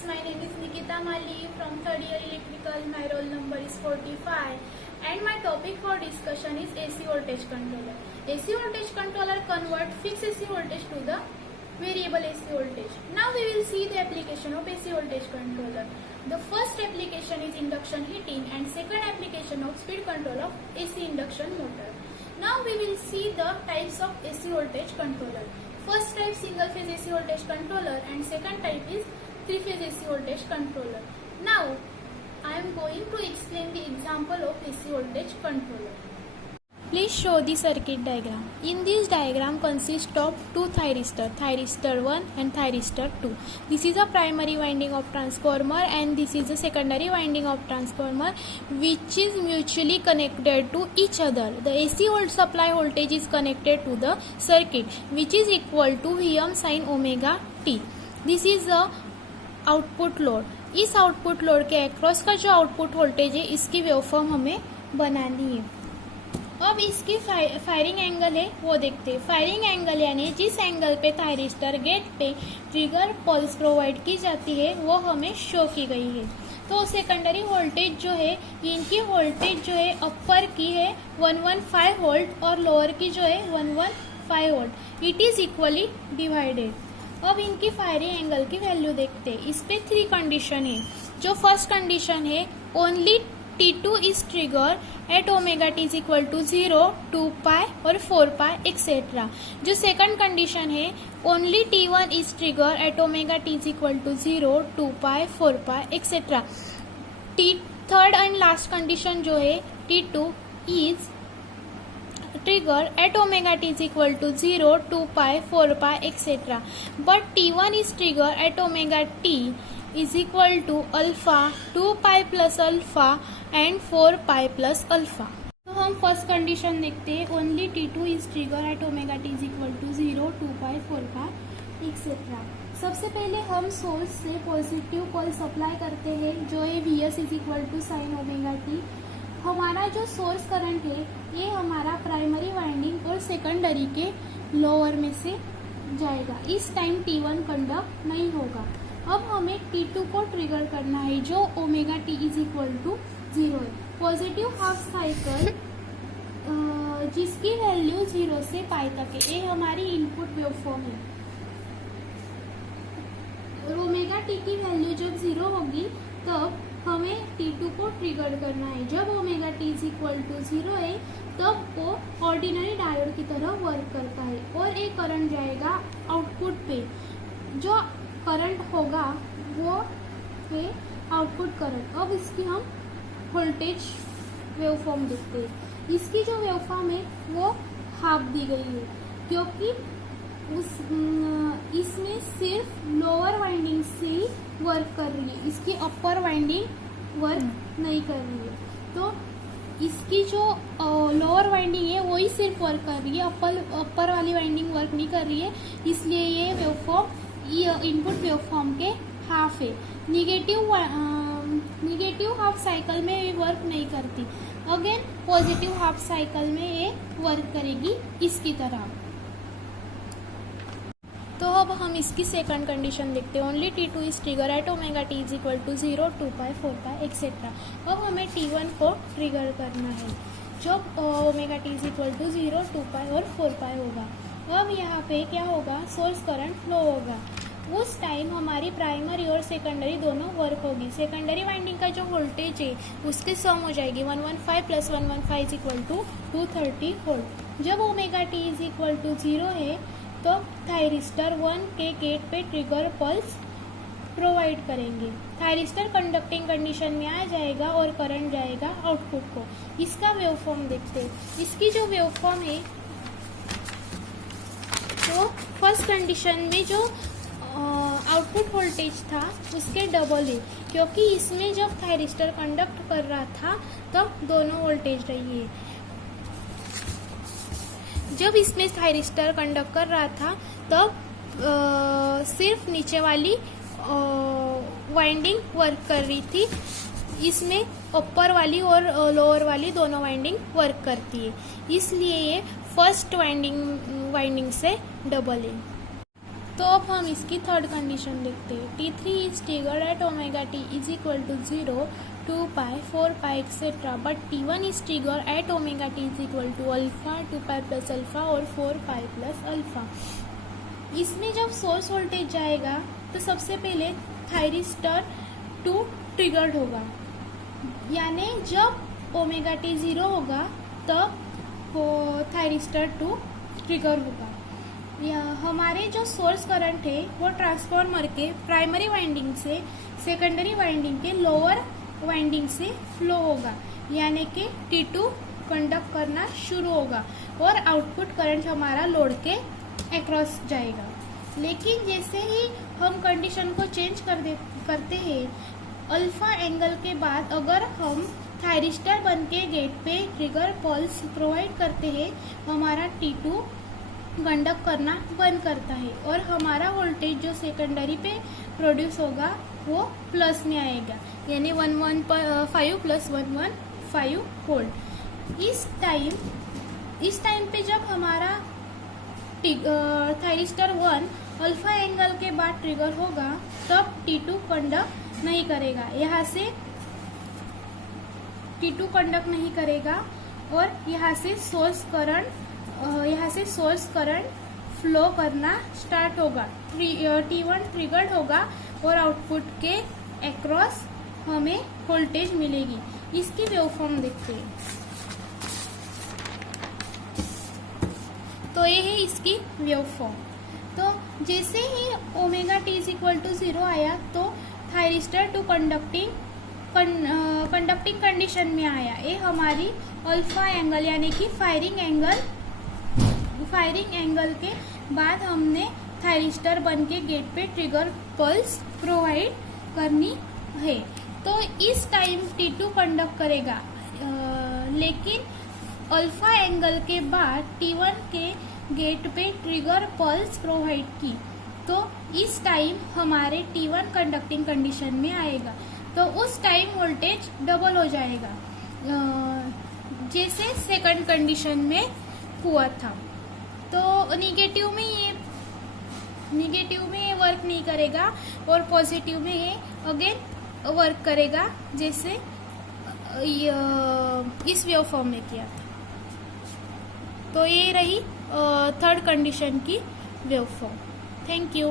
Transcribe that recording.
students, my name is Nikita Mali from 3rd year electrical. My roll number is 45 and my topic for discussion is AC voltage controller. AC voltage controller convert fixed AC voltage to the variable AC voltage. Now we will see the application of AC voltage controller. The first application is induction heating and second application of speed control of AC induction motor. Now we will see the types of AC voltage controller. First type single phase AC voltage controller and second type is three phase AC voltage controller. Now I am going to explain the example of AC voltage controller. Please show the circuit diagram. In this diagram consists of two thyristor, thyristor 1 and thyristor 2. This is a primary winding of transformer and this is a secondary winding of transformer which is mutually connected to each other. The AC volt supply voltage is connected to the circuit which is equal to Vm sin omega t. This is a output load. इस output load के across का जो output voltage है इसकी waveform हमें बनानी है. अब इसकी फायरिंग एंगल है वो देखते हैं. फायरिंग एंगल यानी जिस एंगल पे थायरिस्टर गेट पे ट्रिगर पल्स प्रोवाइड की जाती है वो हमें शो की गई है. तो सेकेंडरी वोल्टेज जो है इनकी वोल्टेज जो है अपर की है 115 वोल्ट और लोअर की जो है 115 volt. It is equally divided. अब इनकी फायरिंग एंगल की वैल्यू देखते हैं. इस पे 3 कंडीशन है. जो फर्स्ट कंडीशन है only T2 is trigger at omega T is equal to 0, 2 pi और 4 पाई एक्सेट्रा. जो सेकंड कंडीशन है only T1 is trigger at omega T is equal to 0, 2 pi 4 pi etcetera. Third and last condition जो है T2 is trigger at omega t is equal to 0, 2 pi, 4 pi, etc. But T1 is trigger at omega t is equal to alpha, 2 pi plus alpha and 4 pi plus alpha. तो हम first condition देखते हैं. Only T2 is trigger at omega t is equal to 0, 2 pi, 4 pi, etc. सबसे पहले हम source से positive coil supply करते हैं जो है Vs is equal to sine omega T. हमारा जो सोर्स करंट है ये हमारा प्राइमरी वाइंडिंग और सेकेंडरी के लोअर में से जाएगा. इस टाइम T1 कंडक्ट नहीं होगा. अब हमें T2 को ट्रिगर करना है जो omega T is equal to 0 है. पॉजिटिव हाफ साइकिल जिसकी वैल्यू 0 से पाई तक है. ये हमारी इनपुट वेवफॉर्म है. ओमेगा टी की वैल्यू जब 0 होगी तब हमें T2 को ट्रिगर करना है. जब omega T is equal to 0 है तब वो ऑर्डिनरी डायोड की तरह वर्क करता है और एक करंट जाएगा आउटपुट पे. जो करंट होगा वो है आउटपुट करंट. अब इसकी हम वोल्टेज वेवफॉर्म देखते हैं. इसकी जो वेवफॉर्म है वो हाफ दी गई है क्योंकि इसमें सिर्फ लोअर वाइंडिंग से ही वर्क कर रही है. इसकी अपर वाइंडिंग वर्क नहीं कर रही है. तो इसकी जो लोअर वाइंडिंग है वही सिर्फ वर्क कर रही है. अपर वाली वाइंडिंग वर्क नहीं कर रही है. इसलिए ये वेवफॉर्म इनपुट वेवफॉर्म के हाफ है. निगेटिव हाफ साइकिल में ये वर्क नहीं करती. अगेन पॉजिटिव हाफ साइकिल में ये वर्क करेगी इसकी तरह. तो अब हम इसकी सेकंड कंडीशन देखते हैं. Only T2 is trigger at omega T is equal to 0, 2 pi, 4 pi etcetera. अब हमें T1 को ट्रिगर करना है जब omega T is equal to 0, 2 pi और 4 पाई होगा. अब यहाँ पे क्या होगा सोर्स करंट फ्लो होगा. उस टाइम हमारी प्राइमरी और सेकेंडरी दोनों वर्क होगी. सेकेंडरी वाइंडिंग का जो वोल्टेज है उसकी सम हो जाएगी 115 plus 115 is equal to 230 volt. जब omega T is equal to 0 है तो थायरिस्टर 1 के गेट पे ट्रिगर पल्स प्रोवाइड करेंगे. थायरिस्टर कंडक्टिंग कंडीशन में आ जाएगा और करंट जाएगा आउटपुट को. इसका वेवफॉर्म देखते हैं. इसकी जो वेवफॉर्म है तो फर्स्ट कंडीशन में जो आउटपुट वोल्टेज था उसके डबल है क्योंकि इसमें जब थायरिस्टर कंडक्ट कर रहा था तब दोनों वोल्टेज रही है. जब इसमें थायरिस्टर कंडक्ट कर रहा था तब सिर्फ नीचे वाली वाइंडिंग वर्क कर रही थी. इसमें अपर वाली और लोअर वाली दोनों वाइंडिंग वर्क करती है. इसलिए ये फर्स्ट वाइंडिंग से डबल है. तो अब हम इसकी थर्ड कंडीशन देखते हैं। T3 is triggered at omega T is equal to 0, 2 pi, 4 pi etcetera, but T1 is triggered at omega T is equal to alpha, 2 pi plus alpha और 4 पाई plus alpha. इसमें जब सोर्स वोल्टेज जाएगा तो सबसे पहले thyristor 2 triggered होगा, यानी जब ओमेगा टी 0 होगा तब थायरिस्टर 2 ट्रिगर होगा। हमारे जो सोर्स करंट है वो ट्रांसफार्मर के प्राइमरी वाइंडिंग से सेकेंडरी वाइंडिंग के लोअर वाइंडिंग से फ्लो होगा, यानी कि T2 कंडक्ट करना शुरू होगा और आउटपुट करंट हमारा लोड के अक्रॉस जाएगा। लेकिन जैसे ही हम कंडीशन को चेंज करते हैं, अल्फा एंगल के बाद अगर हम थायरिस्टर बन के गेट पे ट्रिगर पल्स प्रोवाइड करते हैं, हमारा T2 कंडक्ट करना बंद करता है और हमारा वोल्टेज जो सेकेंडरी पे प्रोड्यूस होगा वो प्लस में आएगा, यानी 115 प्लस 115 वोल्ट। इस टाइम पे जब हमारा थायरिस्टर 1 अल्फा एंगल के बाद ट्रिगर होगा तब T2 कंडक्ट नहीं करेगा, यहाँ से T2 कंडक्ट नहीं करेगा और यहाँ से सोर्स करंट फ्लो करना स्टार्ट होगा। T1 ट्रिगर्ड होगा और आउटपुट के अक्रॉस हमें वोल्टेज मिलेगी। इसकी वेवफॉर्म देखते हैं। तो ये है इसकी वेवफॉर्म। तो जैसे ही omega T is equal to 0 आया तो थायरिस्टर 2 कंडक्टिंग कंडीशन में आया। ये हमारी अल्फा एंगल यानी कि फायरिंग एंगल के बाद हमने थायरिस्टर बन के गेट पे ट्रिगर पल्स प्रोवाइड करनी है। तो इस टाइम T2 कंडक्ट करेगा, लेकिन अल्फा एंगल के बाद T1 के गेट पे ट्रिगर पल्स प्रोवाइड की, तो इस टाइम हमारे T1 कंडक्टिंग कंडीशन में आएगा। तो उस टाइम वोल्टेज डबल हो जाएगा, जैसे सेकंड कंडीशन में हुआ था। तो निगेटिव में ये वर्क नहीं करेगा और पॉजिटिव में ये अगेन वर्क करेगा, जैसे इस वेवफॉर्म में किया था। तो ये रही थर्ड कंडीशन की वेवफॉर्म। Thank you.